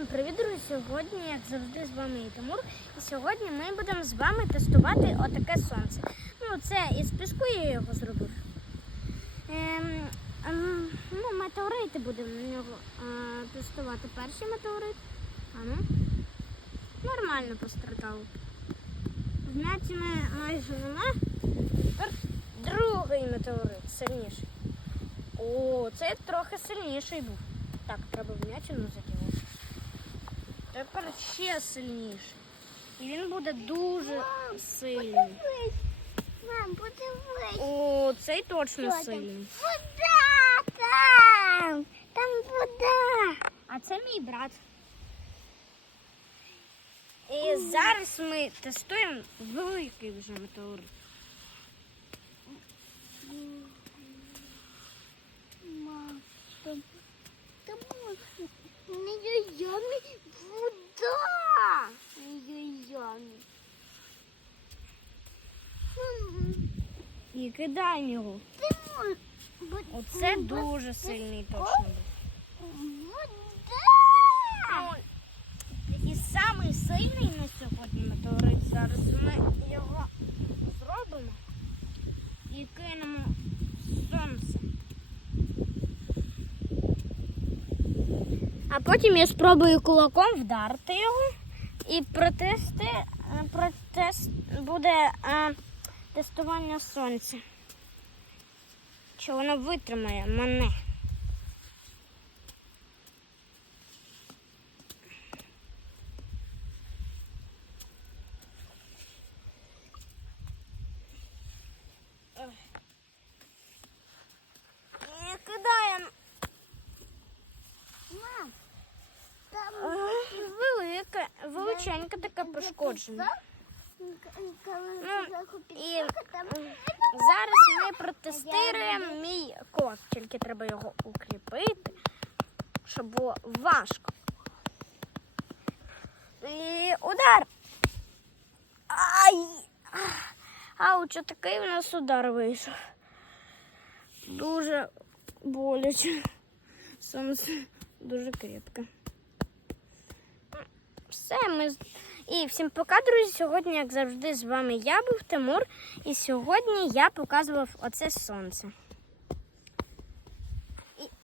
Всім привіт, друзі! Сьогодні, як завжди, з вами і Тимур. І сьогодні ми будемо з вами тестувати отаке сонце. Ну, це із піску я його зробив. Ем, ем, ну, метеорити будемо на нього е, тестувати. Перший метеорит. А ну, нормально пострадав. Вмятини майже нема. Тепер другий метеорит сильніший. О, цей трохи сильніший був. Так, треба вмятину заділити. Тепер ще сильніший. І він буде дуже сильний. Подивись. Мам, подивись. О, цей точно Що там? сильний. Вода там. Там вода. А це мій брат. І зараз ми тестуємо великий вже метеорит. Мам, там, там на ями вода. На. І кидаємо його. Оце дуже сильний точно. Вода. І самий сильний на сьогодні метеорит. Зараз ми його зробимо і кинемо в сонце. Потім я спробую кулаком вдарити його і протести, е, протест буде а, тестування сонця. Чи воно витримає мене? І кидаємо Мам, там Е, велике, величеньке таке пошкодження. Ну, і зараз ми протестуємо мій код, тільки треба його укріпити, щоб було важко. І удар. Ай! Ауч, такий у нас удар вийшов. Дуже боляче. Сонце дуже крепке. Все, ми. І всім пока, друзі. Сьогодні, як завжди, з вами я був Тимур. І сьогодні я показував оце сонце.